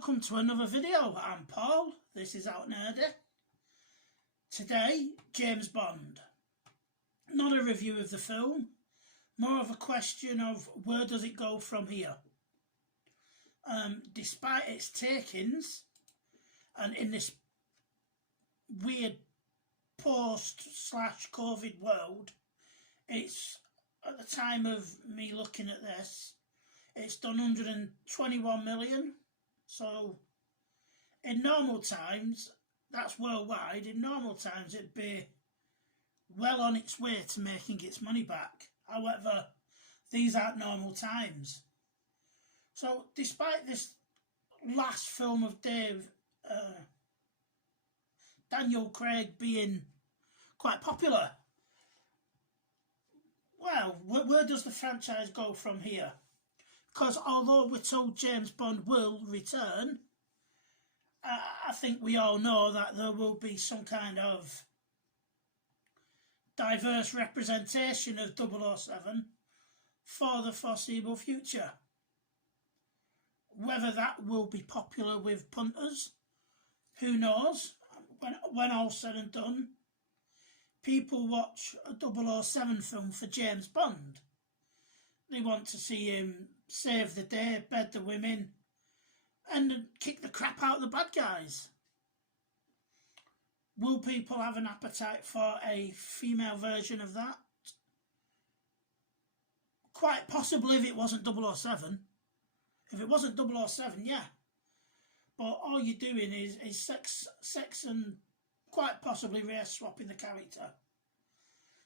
welcome to another video. I'm Paul, this is Out Nerdy. Today, James Bond. Not a review of the film, more of a question of where does it go from here. Despite its takings, and in this weird post/COVID world, it's, at the time of me looking at this, it's done 121 million. So in normal times, that's worldwide, in normal times it'd be well on its way to making its money back. However, these aren't normal times. So despite this last film of Daniel Craig being quite popular, well, where does the franchise go from here? Because although we're told James Bond will return, I think we all know that there will be some kind of diverse representation of 007 for the foreseeable future. Whether that will be popular with punters, who knows? When all's said and done, people watch a 007 film for James Bond. They want to see him save the day, bed the women, and kick the crap out of the bad guys. Will people have an appetite for a female version of that? Quite possibly if it wasn't 007. If it wasn't 007, yeah. But all you're doing is sex and quite possibly race swapping the character.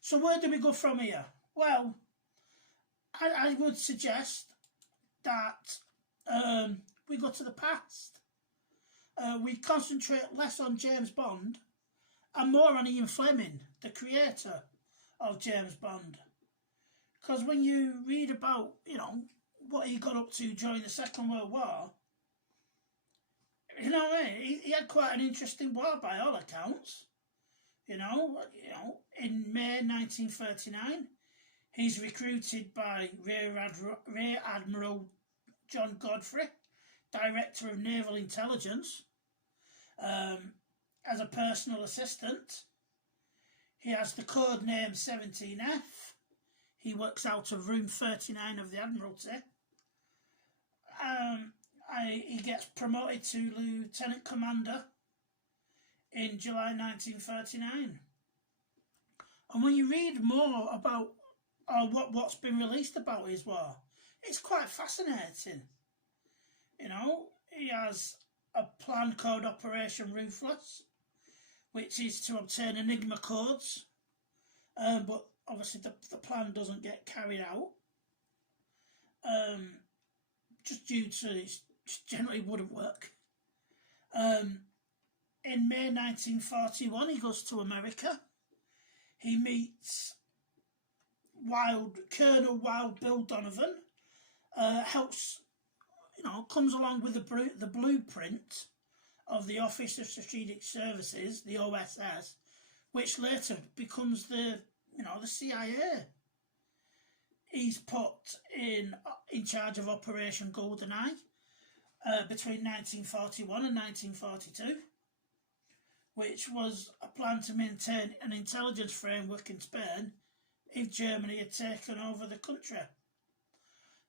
So where do we go from here? Well, I would suggest that we go to the past. We concentrate less on James Bond and more on Ian Fleming, the creator of James Bond. Because when you read about, what he got up to during the Second World War, he had quite an interesting war by all accounts. In May 1939, he's recruited by Rear Admiral John Godfrey, Director of Naval Intelligence, as a personal assistant. He has the code name 17F. He works out of room 39 of the Admiralty. He gets promoted to Lieutenant Commander in July 1939. And when you read more about what's been released about his war, it's quite fascinating. He has a plan called Operation Ruthless, which is to obtain Enigma codes, but obviously the plan doesn't get carried out, just due to it just generally wouldn't work. In May 1941, he goes to America. He meets Colonel Wild Bill Donovan, comes along with the blueprint of the Office of Strategic Services, the OSS, which later becomes the CIA. He's put in charge of Operation GoldenEye between 1941 and 1942, which was a plan to maintain an intelligence framework in Spain if Germany had taken over the country.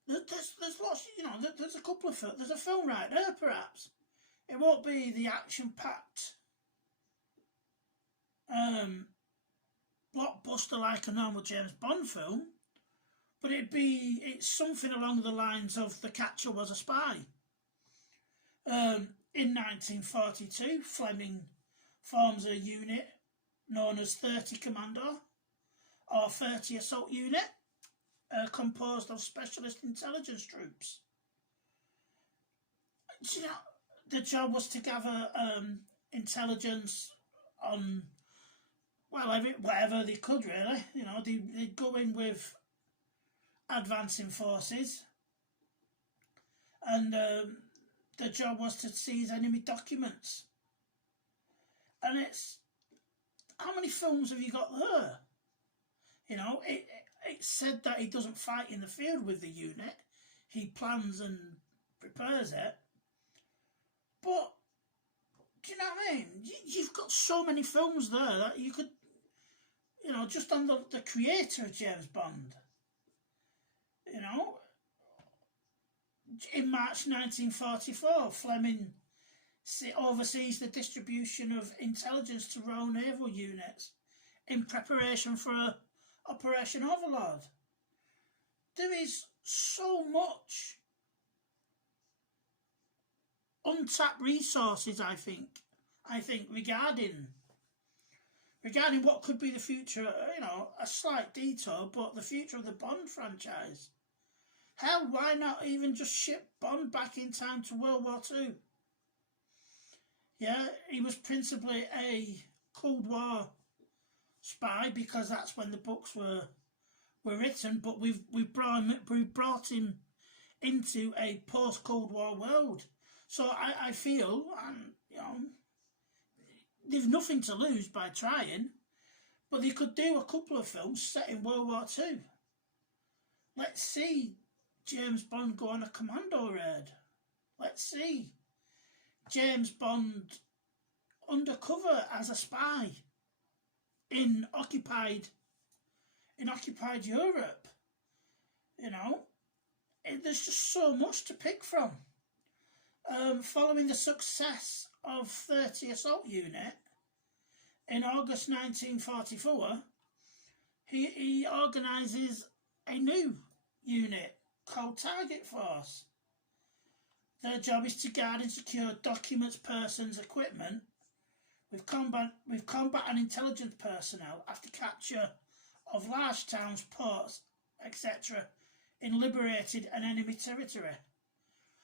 There's lots, there's a couple of films. There's a film right there, perhaps. It won't be the action-packed blockbuster like a normal James Bond film, but it's something along the lines of The Catcher Was a Spy. In 1942, Fleming forms a unit known as 30 Commando or 30 Assault Unit, composed of specialist intelligence troops. The job was to gather intelligence on, whatever they could, really. They'd go in with advancing forces, and the job was to seize enemy documents. And it's, how many films have you got there? It's said that he doesn't fight in the field with the unit. He plans and prepares it. But, do you know what I mean? You've got so many films there that you could, you know, just on the creator of James Bond, you know, in March 1944, Fleming oversees the distribution of intelligence to Royal Naval units in preparation for Operation Overlord. There is so much untapped resources, I think regarding what could be the future, you know, a slight detour, but the future of the Bond franchise. Hell, why not even just ship Bond back in time to World War II? Yeah, he was principally a Cold War spy because that's when the books were written, but we've brought him into a post-Cold War world. So I feel, you know, they've nothing to lose by trying, but they could do a couple of films set in World War II. Let's see James Bond go on a commando raid. Let's see James Bond undercover as a spy in occupied Europe. You know, there's just so much to pick from. Following the success of 30 Assault Unit in August 1944, he organises a new unit called Target Force. Their job is to guard and secure documents, persons, equipment with combat and intelligence personnel after capture of large towns, ports, etc. in liberated and enemy territory.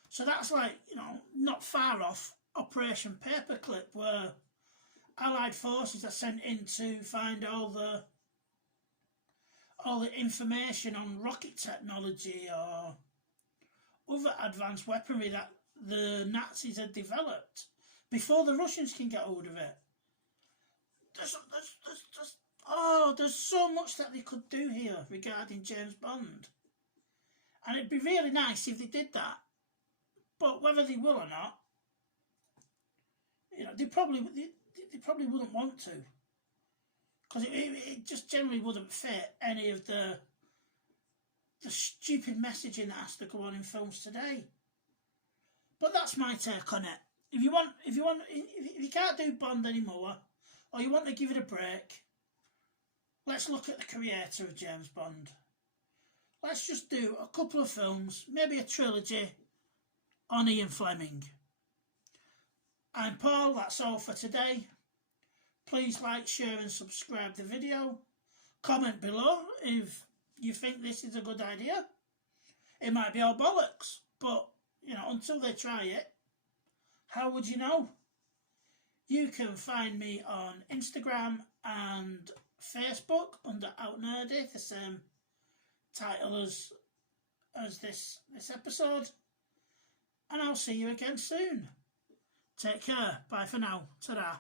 So that's like, you know, not far off Operation Paperclip, where Allied forces are sent in to find all the information on rocket technology or other advanced weaponry that the Nazis had developed before the Russians can get hold of it. There's so much that they could do here regarding James Bond. And it'd be really nice if they did that. But whether they will or not, you know, they probably wouldn't want to, because it just generally wouldn't fit any of the stupid messaging that has to go on in films today. But that's my take on it. If you can't do Bond anymore, or you want to give it a break, let's look at the creator of James Bond. Let's just do a couple of films, maybe a trilogy on Ian Fleming. I'm Paul, that's all for today. Please like, share and subscribe the video. Comment below if you think this is a good idea. It might be all bollocks, but, you know, until they try it, how would you know? You can find me on Instagram and Facebook under OutNerdy, the same title as this episode. And I'll see you again soon. Take care. Bye for now. Ta-da.